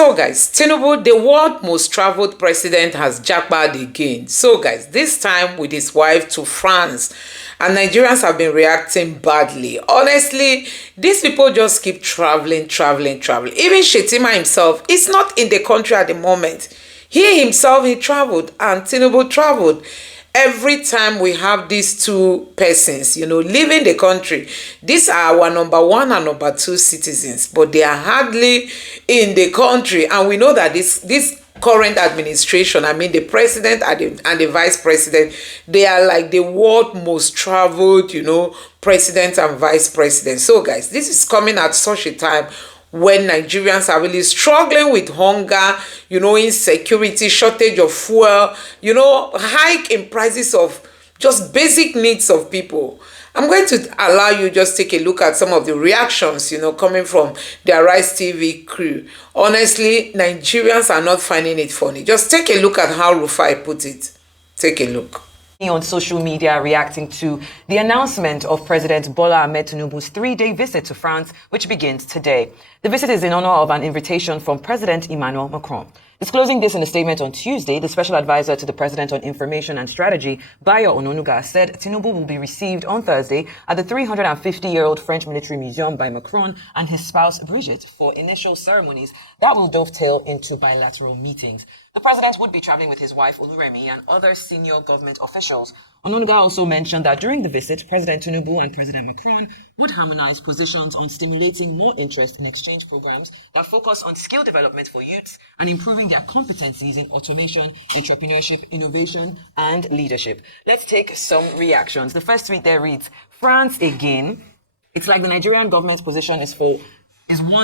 So guys, Tinubu, the world most traveled president, has jackpot again. So guys, this time with his wife to France, and Nigerians have been reacting badly. Honestly, these people just keep traveling. Even Shetima himself is not in the country at the moment. He himself, he traveled, and Tinubu traveled. Every time we have these two persons, leaving the country, these are our number one and number two citizens, but they are hardly in the country. And we know that this current administration, I mean the president and the vice president, they are like the world most traveled, president and vice president. So guys, this is coming at such a time when Nigerians are really struggling with hunger, insecurity, shortage of fuel, hike in prices of just basic needs of people. I'm going to allow you just take a look at some of the reactions, coming from the Arise TV crew. Honestly, Nigerians are not finding it funny. Just take a look at how Rufai put it. Take a look. On social media reacting to the announcement of President Bola Ahmed Tinubu's 3-day visit to France, which begins today. The visit is in honor of an invitation from President Emmanuel Macron. Disclosing this in a statement on Tuesday, the special advisor to the president on information and strategy, Bayo Ononuga, said Tinubu will be received on Thursday at the 350-year-old French military museum by Macron and his spouse Brigitte for initial ceremonies that will dovetail into bilateral meetings. The president would be traveling with his wife Oluremi and other senior government officials. Ononuga also mentioned that during the visit, President Tinubu and President Macron would harmonize positions on stimulating more interest in exchange programs that focus on skill development for youths and improving their competencies in automation, entrepreneurship, innovation, and leadership. Let's take some reactions. The first tweet there reads, France again. It's like the Nigerian government's position is one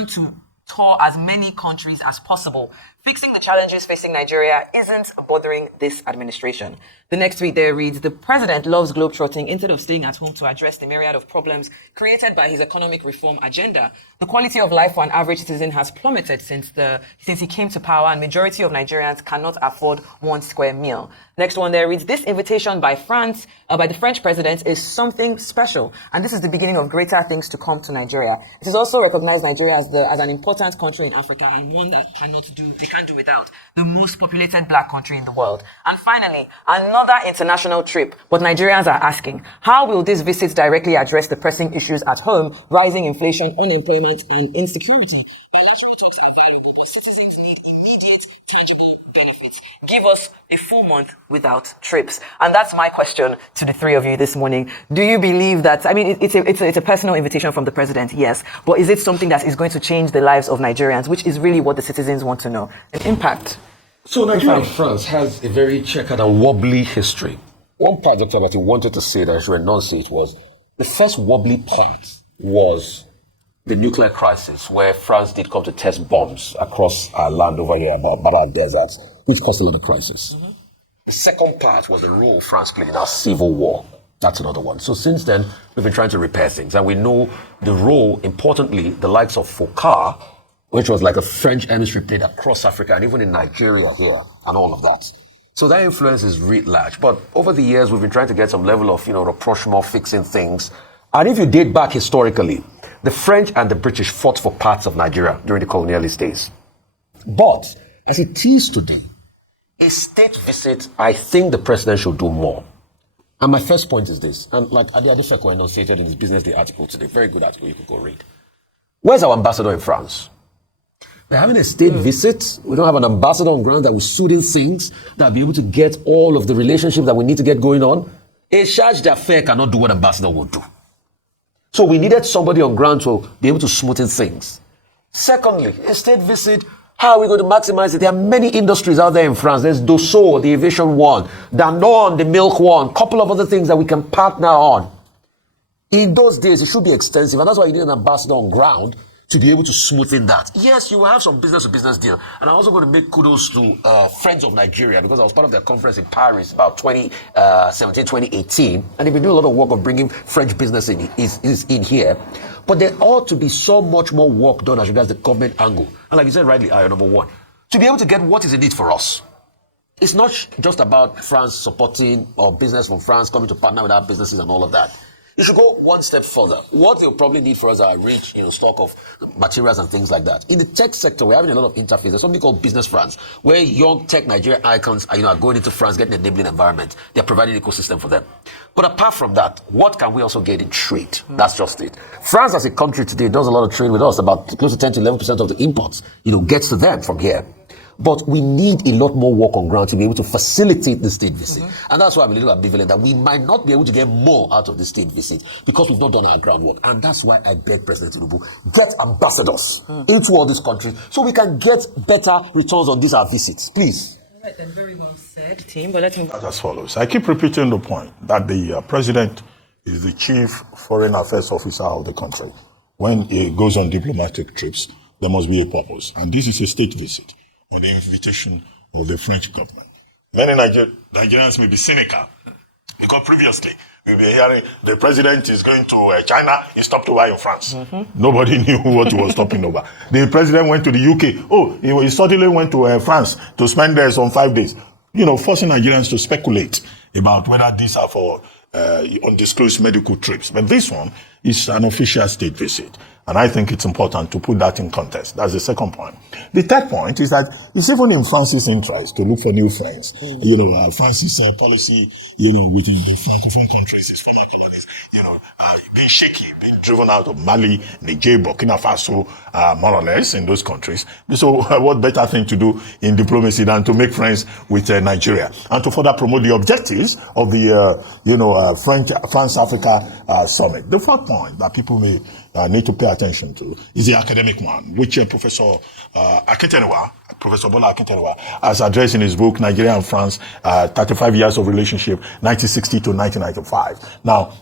to tour as many countries as possible. Fixing the challenges facing Nigeria isn't bothering this administration. The next tweet there reads, the president loves globetrotting instead of staying at home to address the myriad of problems created by his economic reform agenda. The quality of life for an average citizen has plummeted since he came to power, and majority of Nigerians cannot afford one square meal. Next one there reads, this invitation by the French president is something special, and this is the beginning of greater things to come to Nigeria. It is also recognized Nigeria as an important country in Africa and one that they can't do without, the most populated black country in the world. And finally, another international trip. But Nigerians are asking, how will this visit directly address the pressing issues at home, rising inflation, unemployment, and insecurity? Citizens need immediate, tangible benefits. Give us a full month without trips. And that's my question to the three of you this morning. Do you believe that, it's a personal invitation from the president, yes, but is it something that is going to change the lives of Nigerians, which is really what the citizens want to know? An impact. So Nigeria and France has a very checkered and wobbly history. One part Dr. Abati wanted to say that I should enunciate was the first wobbly part was the nuclear crisis, where France did come to test bombs across our land over here, about our deserts, which caused a lot of crisis. Mm-hmm. The second part was the role France played in our civil war. That's another one. So since then, we've been trying to repair things. And we know the role, importantly, the likes of Foucault, which was like a French emissary, played across Africa and even in Nigeria here and all of that. So that influence is writ large. But over the years, we've been trying to get some level of, rapprochement, fixing things. And if you date back historically, the French and the British fought for parts of Nigeria during the colonialist days. But as it is today, a state visit, I think the president should do more. And my first point is this, and like Ade Adefeko enunciated in his Business Day article today, very good article, you could go read. Where's our ambassador in France? We're having a state visit. We don't have an ambassador on ground that will soothing things, that will be able to get all of the relationships that we need to get going on. A charge d'affaires cannot do what ambassador will do. So we needed somebody on ground to be able to smoothen things. Secondly, a state visit, how are we going to maximize it? There are many industries out there in France. There's Dassault, the aviation one, Danone, the milk one, couple of other things that we can partner on. In those days, it should be extensive, and that's why you need an ambassador on ground to be able to smoothen that. Yes, you will have some business-to-business deal. And I'm also going to make kudos to Friends of Nigeria, because I was part of their conference in Paris about 2017, 2018. And they've been doing a lot of work of bringing French business in here. But there ought to be so much more work done as regards the government angle. And like you said rightly, number one, to be able to get what is in it for us. It's not just about France supporting or business from France coming to partner with our businesses and all of that. You should go one step further. What they'll probably need for us are rich, stock of materials and things like that. In the tech sector, we're having a lot of interface. There's something called Business France, where young tech Nigerian icons are going into France, getting an enabling environment. They're providing an ecosystem for them. But apart from that, what can we also get in trade? That's just it. France as a country today does a lot of trade with us. About close to 10 to 11% of the imports, gets to them from here. But we need a lot more work on ground to be able to facilitate the state visit. And that's why I'm a little ambivalent that we might not be able to get more out of the state visit because we've not done our groundwork. And that's why I beg President Tinubu, get ambassadors into all these countries so we can get better returns on these our visits. Please. All right, then, very well said, team. But let's move on. As follows. I keep repeating the point that the president is the chief foreign affairs officer of the country. When he goes on diplomatic trips, there must be a purpose. And this is a state visit on the invitation of the French government. Many Nigerians may be cynical because previously we've been hearing the president is going to China, he stopped over in France. Nobody knew what he was stopping over. The president went to the UK. Oh, he suddenly went to France to spend there some 5 days. Forcing Nigerians to speculate about whether these are for undisclosed medical trips. But this one is an official state visit. And I think it's important to put that in context. That's the second point. The third point is that it's even in France's interest to look for new friends. France's policy, within the Francophone countries is being shaky, being driven out of Mali, Niger, Burkina Faso, more or less in those countries. So what better thing to do in diplomacy than to make friends with Nigeria and to further promote the objectives of the, France-Africa summit. The fourth point that people may need to pay attention to is the academic one, which Professor Professor Bola Akintenewa has addressed in his book, Nigeria and France, 35 Years of Relationship, 1960 to 1995. Now,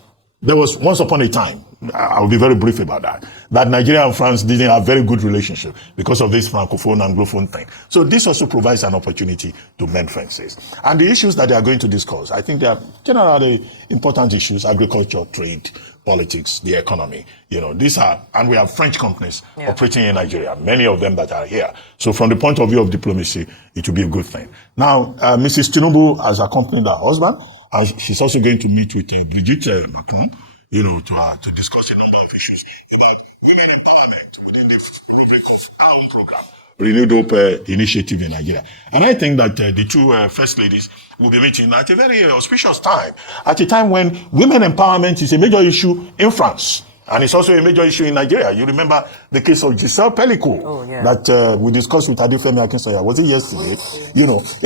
there was once upon a time, I'll be very brief about that Nigeria and France didn't have very good relationship because of this Francophone and Anglophone thing. So this also provides an opportunity to mend friendships. And the issues that they are going to discuss, I think they are generally important issues: agriculture, trade, politics, the economy. These are, and we have French companies operating in Nigeria, many of them that are here. So from the point of view of diplomacy, it will be a good thing. Now, Mrs. Tinubu has accompanied her husband, and she's also going to meet with Brigitte Macron, to discuss a number of issues about women empowerment within the rubric of our program, Renewed Hope Initiative in Nigeria. And I think that the two first ladies will be meeting at a very auspicious time, at a time when women empowerment is a major issue in France. And it's also a major issue in Nigeria. You remember the case of Giselle Pellico that we discussed with Adefemi Akinsoya. Was it yesterday?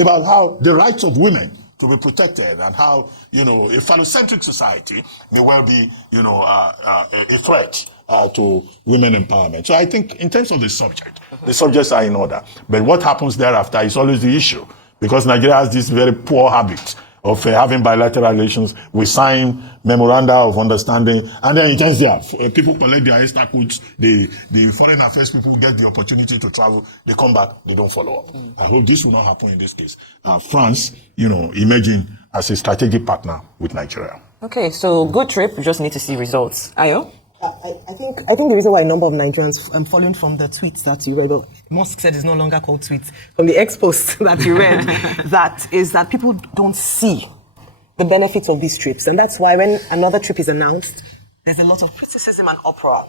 About how the rights of women to be protected and how, a phallocentric society may well be, a threat to women empowerment. So I think in terms of the subject, the subjects are in order. But what happens thereafter is always the issue, because Nigeria has this very poor habit of having bilateral relations. We sign memoranda of understanding, and then it ends there. People collect their extra codes. The foreign affairs people get the opportunity to travel. They come back. They don't follow up. I hope this will not happen in this case. France, emerging as a strategic partner with Nigeria. Okay, so good trip. We just need to see results. Ayo? I think the reason why a number of Nigerians, following from the tweets that you read, but Musk said it's no longer called tweets, from the expos that you read, that people don't see the benefits of these trips. And that's why when another trip is announced, there's a lot of criticism and uproar.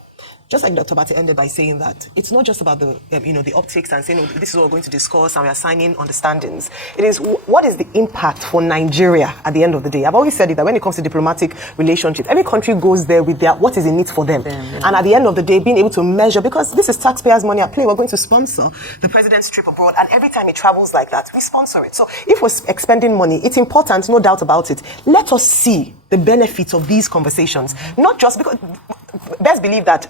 Just like Dr. Bate ended by saying that it's not just about the optics and saying, this is what we're going to discuss and we are signing understandings. It is, what is the impact for Nigeria at the end of the day? I've always said it, that when it comes to diplomatic relationships, every country goes there with their, what is in it for them. And at the end of the day, being able to measure, because this is taxpayers' money at play, we're going to sponsor the president's trip abroad, and every time he travels like that, we sponsor it. So if we're expending money, it's important, no doubt about it. Let us see the benefits of these conversations, not just because, best believe that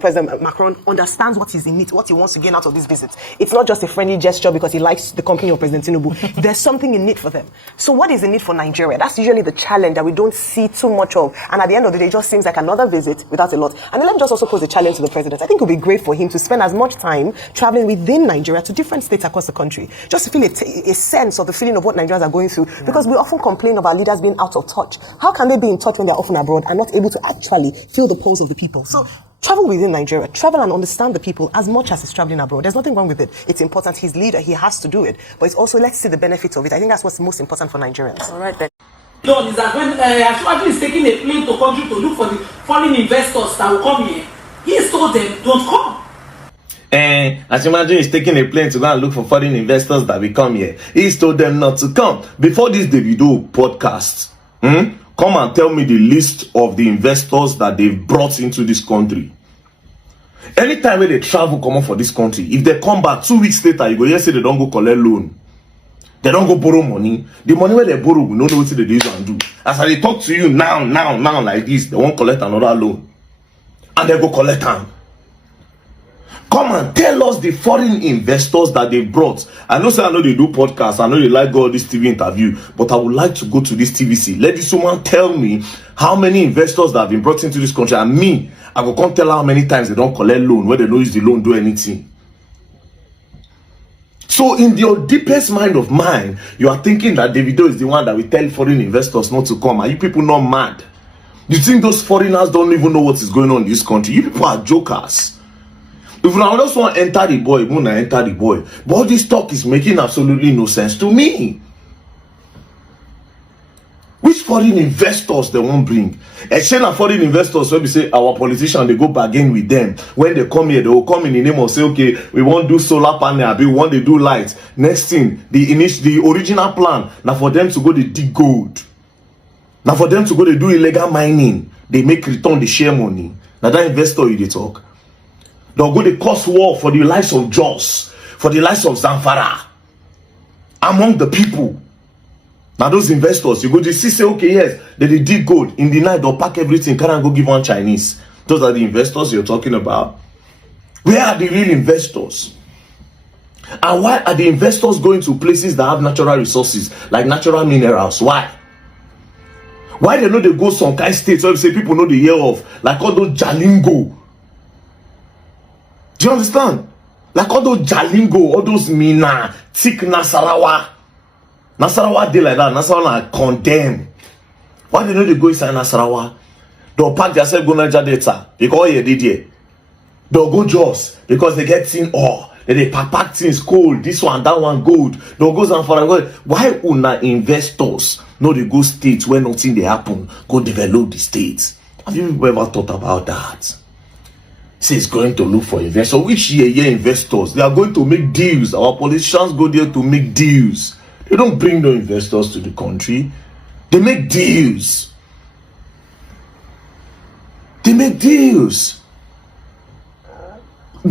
President Macron understands what is in it, what he wants to gain out of this visit. It's not just a friendly gesture because he likes the company of President Tinubu. There's something in it for them. So what is in it for Nigeria? That's usually the challenge that we don't see too much of. And at the end of the day, it just seems like another visit without a lot. And then let me just also pose a challenge to the president. I think it would be great for him to spend as much time traveling within Nigeria to different states across the country, just to feel a sense of the feeling of what Nigerians are going through. Because we often complain of our leaders being out of touch. How can they be in touch when they're often abroad and not able to actually feel the pulse of the people? So travel within Nigeria, travel and understand the people as much as he's traveling abroad. There's nothing wrong with it. It's important. He's leader. He has to do it. But it's also, let's see the benefits of it. I think that's what's most important for Nigerians. All right then. done is that when Ashwaju is taking a plane to country to look for the foreign investors that will come here, he has told them, don't come. Ashwaju is taking a plane to go and look for foreign investors that will come here. He's told them not to come. Before this Davido podcast, come and tell me the list of the investors that they've brought into this country. Anytime when they travel, come on for this country, if they come back 2 weeks later, you go here say they don't go collect loan. They don't go borrow money. The money where they borrow, we don't know what they do and do. As I talk to you now like this, they won't collect another loan. And they go collect them. Come and tell us the foreign investors that they brought. I know they do podcasts. I know they like all this TV interview. But I would like to go to this TVC. Let this woman tell me how many investors that have been brought into this country. And me, I will come tell her how many times they don't collect loan, where they don't use the loan, do anything. So in your deepest mind of mine, you are thinking that Davido is the one that will tell foreign investors not to come. Are you people not mad? You think those foreigners don't even know what is going on in this country? You people are jokers. If I just want to enter the boy, when I enter the boy. But all this talk is making absolutely no sense to me. Which foreign investors they won't bring? Exchange foreign investors, when we say our politicians, they go bargain with them. When they come here, they will come in the name of say, okay, we want to do solar panel, we want to do lights. Next thing, the original plan, now for them to go to dig gold. Now for them to go to do illegal mining, they make return the share money. Now that investor you they talk. They'll go to cause war for the lives of Jos, for the lives of Zamfara, among the people. Now those investors, you go to see, say, okay, yes, they dig gold. In the night, they'll pack everything, can't go give one Chinese. Those are the investors you're talking about. Where are the real investors? And why are the investors going to places that have natural resources, like natural minerals? Why? Why they know they go some kind of states where we say people know the hear of, like all those Jalingo. Do you understand? Like all those Jalingo, all those Mina, Tik Nasarawa. Nasarawa day like that. Nasarawa condemn. Why they know they go inside Nasarawa? They'll pack themselves go Niger Delta because you did here. They'll go Jos because they get tin ore. They pack things cold. This one, that one gold. They'll go Zamfara gold. Why una investors know they go states where nothing they happen? Go develop the states. Have you ever thought about that? Say it's going to look for investors. Which year investors? They are going to make deals. Our politicians go there to make deals. They don't bring no investors to the country. They make deals. They make deals.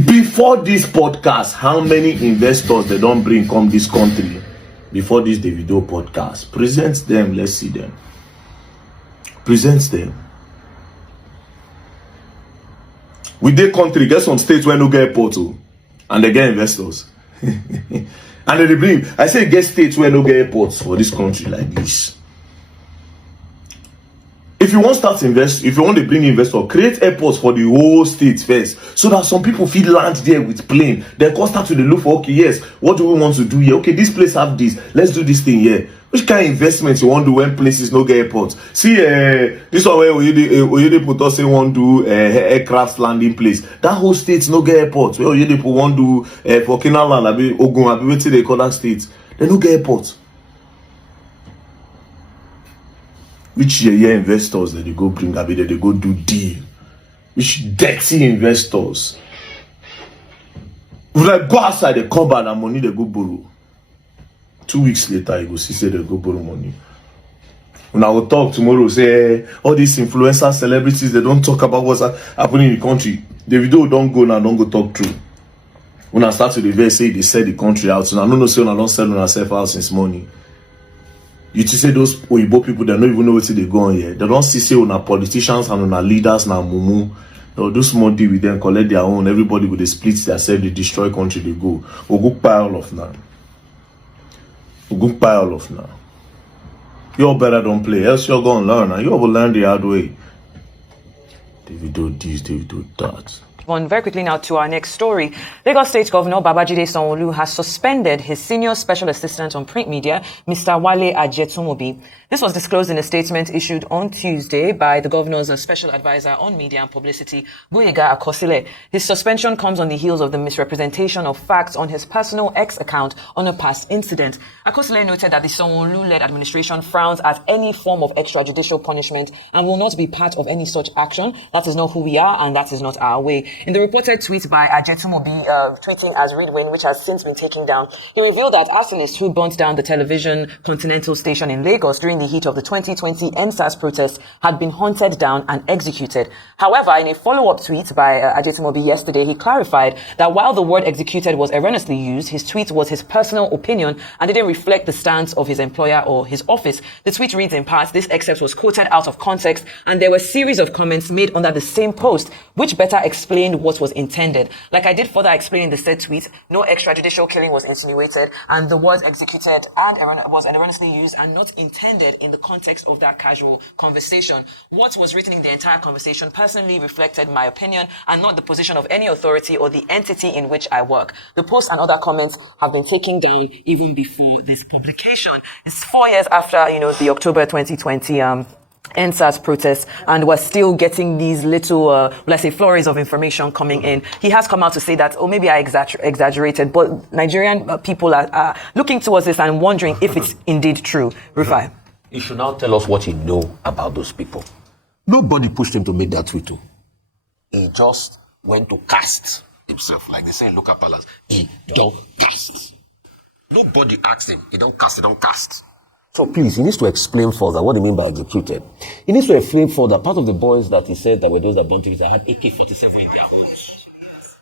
Before this podcast, how many investors they don't bring come this country? Before this Davido podcast. Present them. Let's see them. Present them. With their country, get some states where no get airport, and they get investors. And they bring, I say get states where no get airports for this country like this. If you want to start invest, if you want to bring investors, create airports for the whole state first, so that some people feel land there with plane. Then come start to look for, okay, yes, what do we want to do here? Okay, this place have this. Let's do this thing here. Which kind of investments you want to do when places no get airports? See, this one where Oyede put us say want to do aircraft landing place. That whole states no get airports. Where Oyede put want to do for Kenaland, Ogun, wait till they call that states. They no get airports. Which year investors that they go bring, that they go do deal? Which dirty investors? When I go outside, they come back and money they go borrow. 2 weeks later, you go see say they go borrow money. When I will talk tomorrow, say all these influencers, celebrities, they don't talk about what's happening in the country. Davido don't go now, don't go talk true. When I start to reverse, say they sell the country out. So I don't know, say I don't sell on herself out since morning. You to say those Oyibo people, they don't even know what they go on here. They don't see say on our politicians and on our leaders now mumu. They'll do small deal with them, collect their own. Everybody will they split themselves, they destroy country, they go. We'll go pile off now. We'll go pile off now. You all better don't play, else you're gonna learn. And you all will learn the hard way. Davido this, Davido that. On very quickly now to our next story. Lagos State Governor Babajide Sanwo-Olu has suspended his senior special assistant on print media, Mr. Wale Ajetunmobi. This was disclosed in a statement issued on Tuesday by the governor's special advisor on media and publicity, Boyega Akosile. His suspension comes on the heels of the misrepresentation of facts on his personal X account on a past incident. Akosile noted that the Sanwo-Olu-led administration frowns at any form of extrajudicial punishment and will not be part of any such action. That is not who we are and that is not our way. In the reported tweet by Ajetunmobi, tweeting as Readwin, which has since been taken down, he revealed that arsonists who burnt down the television Continental station in Lagos during the heat of the 2020 NSAS protest had been hunted down and executed. However, in a follow-up tweet by Ajetunmobi yesterday, he clarified that while the word executed was erroneously used, his tweet was his personal opinion and didn't reflect the stance of his employer or his office. The tweet reads in part, this excerpt was quoted out of context and there were a series of comments made under the same post, which better explained what was intended. Like I did further explain in the said tweet, no extrajudicial killing was insinuated and the words executed and was erroneously used and not intended in the context of that casual conversation. What was written in the entire conversation personally reflected my opinion and not the position of any authority or the entity in which I work. The post and other comments have been taken down even before this publication. It's 4 years after, the October 2020 NSAS protests, and we're still getting these little, let's say, flurries of information coming in. He has come out to say that, maybe I exaggerated, but Nigerian people are looking towards this and wondering if it's indeed true. Rufai. He should now tell us what he knows about those people. Nobody pushed him to make that tweet. He just went to cast himself, like they say in local palace. He don't cast. Nobody asked him. He don't cast. He don't cast. So please, he needs to explain further what he means by executed. He needs to explain further. Part of the boys that he said that were those that burnt it, that had AK-47 in their homes.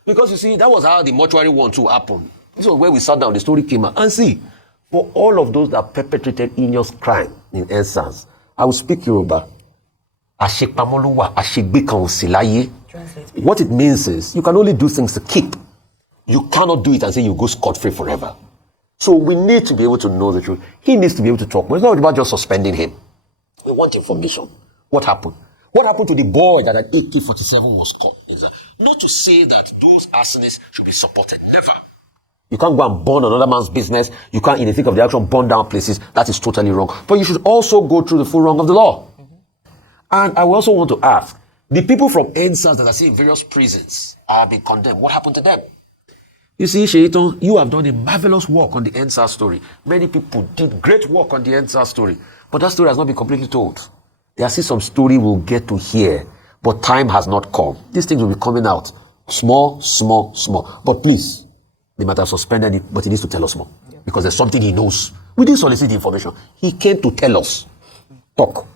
Because you see, that was how the mortuary one too happened. This was where we sat down, the story came out. And see, for all of those that perpetrated heinous crime in NSAS, I will speak Yoruba. What it means is, you can only do things to keep. You cannot do it and say you go scot-free forever. So we need to be able to know the truth. He needs to be able to talk. But it's not about just suspending him. We want information. What happened? What happened to the boy that an AK-47 was caught? Not to say that those arsonists should be supported. Never. You can't go and burn another man's business. You can't, in the thick of the action, burn down places. That is totally wrong. But you should also go through the full wrong of the law. And I also want to ask, the people from NSAS that are seen in various prisons are being condemned. What happened to them? You see, Shaitan, you have done a marvelous work on the NSAS story. Many people did great work on the NSAS story. But that story has not been completely told. There are still some story we'll get to hear. But time has not come. These things will be coming out. Small, small, small. But please, they might have suspended it, but he needs to tell us more. Because there's something he knows. We didn't solicit the information. He came to tell us. Talk.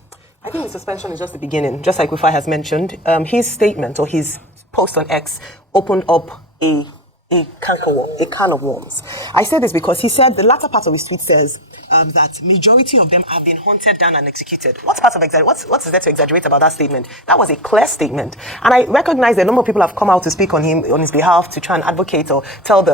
I think the suspension is just the beginning. Just like Rufai has mentioned, his statement or his post on X opened up a can of worms. I say this because he said, the latter part of his tweet says that majority of them have been hunted down and executed. What is there to exaggerate about that statement? That was a clear statement. And I recognize that a number of people have come out to speak on his behalf to try and advocate or tell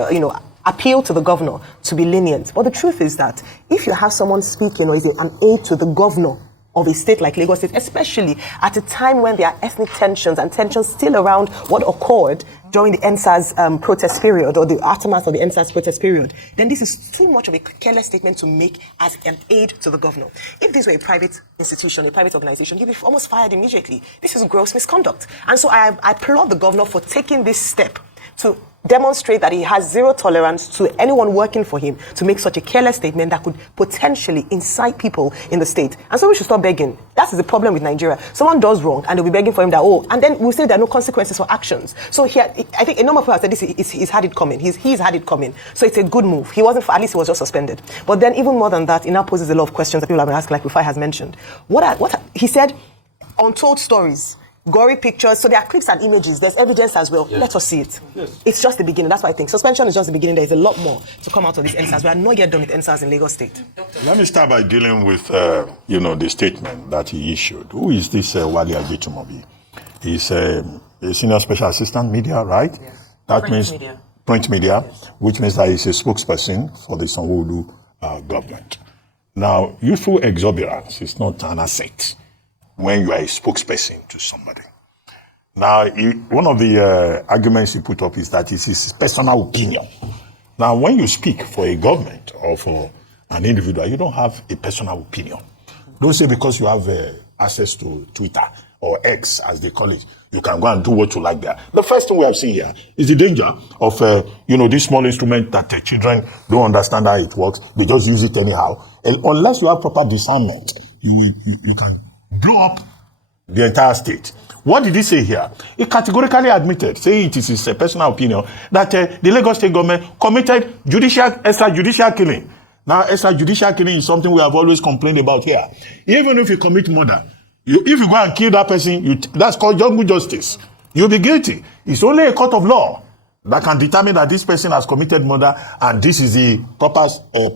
appeal to the governor to be lenient. But the truth is that if you have someone speaking or is an aide to the governor of a state like Lagos State, especially at a time when there are ethnic tensions and tensions still around what occurred during the NSAS protest period or the aftermath of the NSAS protest period, then this is too much of a careless statement to make as an aide to the governor. If this were a private institution, a private organization, he'd be almost fired immediately. This is gross misconduct. And so I applaud the governor for taking this step to demonstrate that he has zero tolerance to anyone working for him to make such a careless statement that could potentially incite people in the state. And so we should stop begging. That is the problem with Nigeria. Someone does wrong and they'll be begging for him and then we'll say there are no consequences for actions. So here, I think a number of people have said he's had it coming. He's had it coming. So it's a good move. At least he was just suspended. But then even more than that, it now poses a lot of questions that people have been asking, like Rufai has mentioned. What he said, untold stories, gory pictures, so there are clips and images, there's evidence as well. Yes. Let us see it. Yes. It's just the beginning. That's why I think suspension is just the beginning. There's a lot more to come out of this NSAS. We are not yet done with NSAS in Lagos State. Let me start by dealing with the statement that he issued. Who is this Wale Ajetunmobi? He's a senior special assistant media, right? Yes. That means print media, yes. Which means that he's a spokesperson for the Sanwo-Olu government. Now, youthful exuberance is not an asset when you are a spokesperson to somebody. Now, one of the arguments he put up is that it's his personal opinion. Now, when you speak for a government or for an individual, you don't have a personal opinion. Don't say because you have access to Twitter or X, as they call it, you can go and do what you like there. The first thing we have seen here is the danger of, this small instrument that children don't understand how it works. They just use it anyhow. And unless you have proper discernment, you can blow up the entire state. What did he say here? He categorically admitted, saying it is his personal opinion, that the Lagos state government committed extrajudicial killing. Now, extrajudicial killing is something we have always complained about here. Even if you commit murder, if you go and kill that person, that's called jungle justice. You'll be guilty. It's only a court of law that can determine that this person has committed murder and this is the proper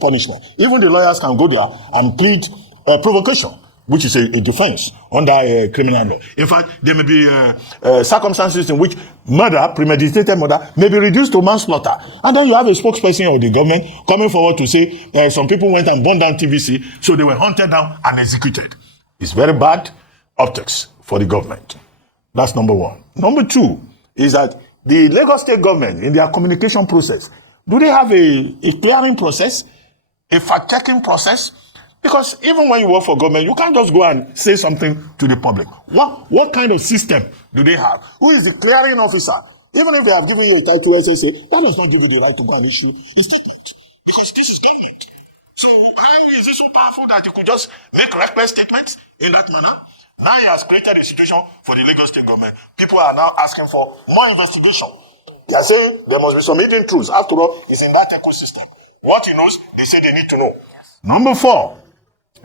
punishment. Even the lawyers can go there and plead provocation, which is a defense under criminal law. In fact, there may be circumstances in which murder, premeditated murder, may be reduced to manslaughter. And then you have a spokesperson of the government coming forward to say some people went and burned down TVC, so they were hunted down and executed. It's very bad optics for the government. That's number one. Number two is that the Lagos state government, in their communication process, do they have a clearing process, a fact-checking process? Because even when you work for government, you can't just go and say something to the public. What kind of system do they have? Who is the clearing officer? Even if they have given you a title SSA, that does not give you the right to go and issue a statement. Because this is government. So how is it so powerful that you could just make reckless statements in that manner? Now he has created a situation for the Lagos state government. People are now asking for more investigation. They are saying there must be some hidden truths. After all, it's in that ecosystem. What he knows, they say they need to know. Number four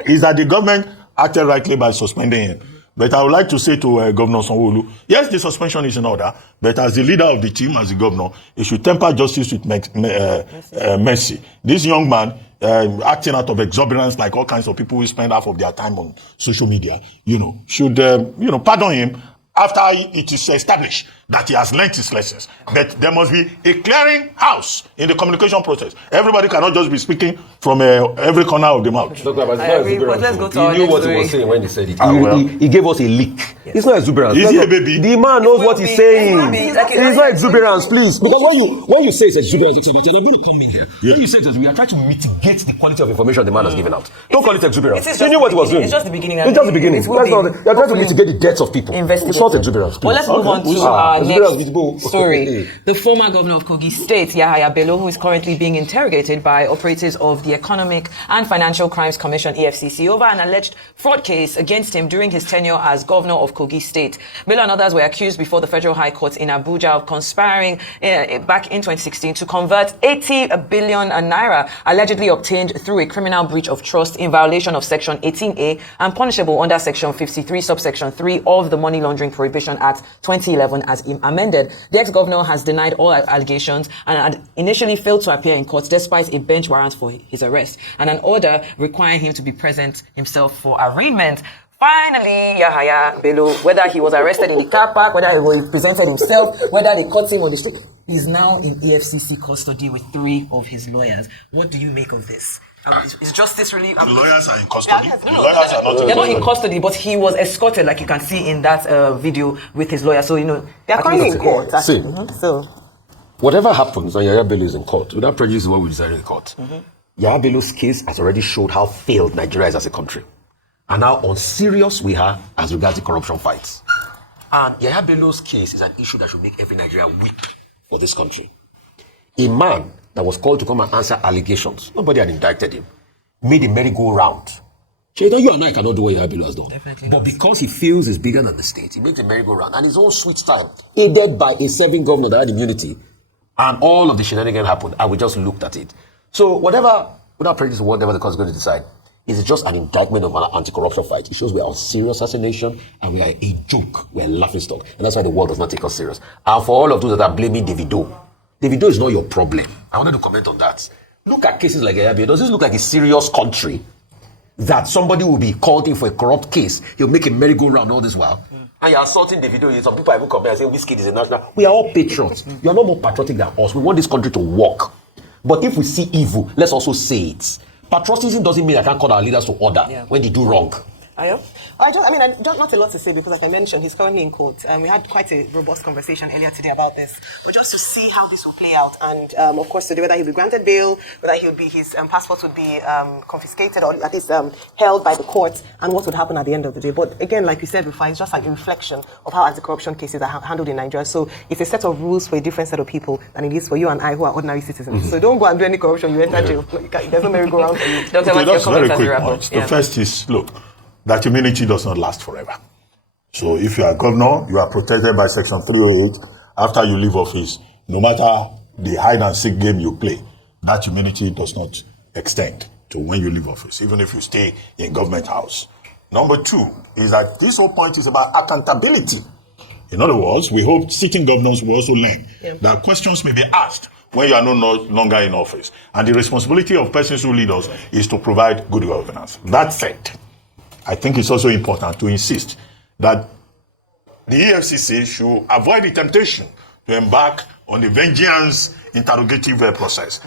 is that the government acted rightly by suspending him. But I would like to say to Governor Sanwo-Olu, yes, the suspension is in order, but as the leader of the team, as the governor, he should temper justice with mercy. This young man, acting out of exuberance like all kinds of people who spend half of their time on social media, should, pardon him after it is established that he has learnt his lessons. But there must be a clearing house in the communication process. Everybody cannot just be speaking from every corner of the mouth. Dr. I agree, but let's go to our He knew next what he story. was saying when he said it. He He gave us a leak. Yes. It's not exuberance. Is he a baby? The man knows what he's saying. It's It's not exuberance, please. Because when you say it's exuberance, you're going to come in here. Yeah. When you say that we are trying to mitigate the quality of information the man has given out. Don't call it exuberance. It is He just knew the what he was doing. beginning. It's just the beginning. It's just the beginning. It will be You're trying to mitigate the deaths of people. It's not exuberance. Well, let's move on to our exuberance next visible. story. The former governor of Kogi State, Yahaya Bello, who is currently being interrogated by operatives of the Economic and Financial Crimes Commission, EFCC, over an alleged fraud case against him during his tenure as governor of Kogi State. Bello and others were accused before the Federal High Court in Abuja of conspiring back in 2016 to convert 80 billion naira allegedly obtained through a criminal breach of trust in violation of Section 18A and punishable under Section 53, subsection 3 of the Money Laundering Prohibition Act 2011 as amended. The ex-governor has denied all allegations and had initially failed to appear in court despite a bench warrant for his arrest and an order requiring him to be present himself for arraignment. Finally, Yahaya Bello, whether he was arrested in the car park, whether he presented himself, whether they caught him on the street, he's now in EFCC custody with 3 of his lawyers. What do you make of this? Is justice really... The lawyers are in custody. Yeah, The lawyers are not they're not in custody, but he was escorted, like you can see in that video, with his lawyer. So, They're currently in court. See, So, whatever happens when Yahaya Bello is in court, without prejudice is what we decided in court. Yahaya Bello's case has already showed how failed Nigeria is as a country. And how unserious we are as regards the corruption fights. And Yahaya Bello's case is an issue that should make every Nigerian weep for this country. A man that was called to come and answer allegations, nobody had indicted him, made a merry-go-round. You and I cannot do what Yahaya Bello has done. But because he feels he's bigger than the state, he makes a merry-go-round. And his own sweet time, aided by a serving governor that had immunity, and all of the shenanigans happened, and we just looked at it. So whatever, without prejudice, whatever the court is going to decide, is just an indictment of an anti-corruption fight. It shows we are unserious as a nation, and we are a joke. We are a laughingstock. And that's why the world does not take us serious. And for all of those that are blaming Davido is not your problem. I wanted to comment on that. Look at cases like Yahaya Bello. Does this look like a serious country that somebody will be called in for a corrupt case? He'll make a merry-go-round all this while. And you're assaulting Davido. Some people even come here and say, Wizkid is a national. We are all patriots. You are not more patriotic than us. We want this country to work. But if we see evil, let's also say it. Patriotism doesn't mean I can't call our leaders to order when they do wrong. Ayo? Not a lot to say because, like I mentioned, he's currently in court. We had quite a robust conversation earlier today about this, but just to see how this will play out, and of course, today whether he'll be granted bail, whether his passport would be confiscated or at least held by the court, and what would happen at the end of the day. But again, like you said, Rufai, it's just like a reflection of how anti-corruption cases are handled in Nigeria. So it's a set of rules for a different set of people than it is for you and I, who are ordinary citizens. So don't go and do any corruption. You enter jail. There's no merry-go-round for you. Dr. Okay, that's very quick wrap points. up. The first is, look, that immunity does not last forever. So if you are governor, you are protected by Section 308. After you leave office, no matter the hide and seek game you play, that immunity does not extend to when you leave office, even if you stay in government house. Number two is that this whole point is about accountability. In other words, we hope sitting governors will also learn that questions may be asked when you are no longer in office. And the responsibility of persons who lead us is to provide good governance. That said, I think it's also important to insist that the EFCC should avoid the temptation to embark on the vengeance interrogative process.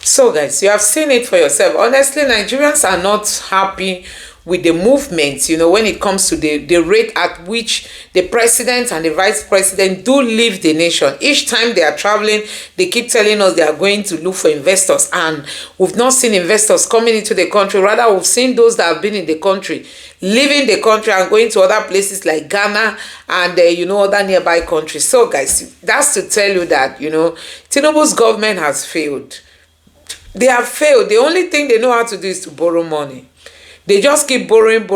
So guys, you have seen it for yourself. Honestly, Nigerians are not happy with the movement, when it comes to the rate at which the president and the vice president do leave the nation. Each time they are traveling, they keep telling us they are going to look for investors, and we've not seen investors coming into the country. Rather, we've seen those that have been in the country leaving the country and going to other places like Ghana and other nearby countries. So guys, that's to tell you that Tinubu's government has failed. They have failed. The only thing they know how to do is to borrow money. They just keep borrowing.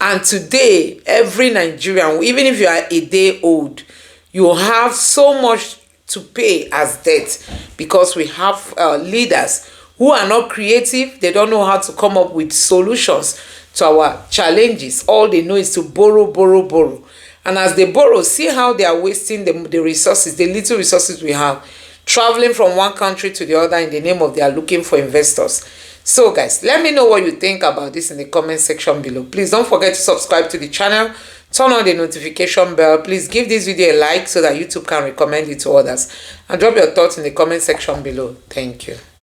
And today, every Nigerian, even if you are a day old, you have so much to pay as debt, because we have leaders who are not creative. They don't know how to come up with solutions to our challenges. All they know is to borrow. And as they borrow, see how they are wasting the resources, the little resources we have, traveling from one country to the other in the name of they are looking for investors. So guys, let me know what you think about this in the comment section below. Please don't forget to subscribe to the channel, turn on the notification bell. Please give this video a like so that YouTube can recommend it to others, and drop your thoughts in the comment section below. Thank you.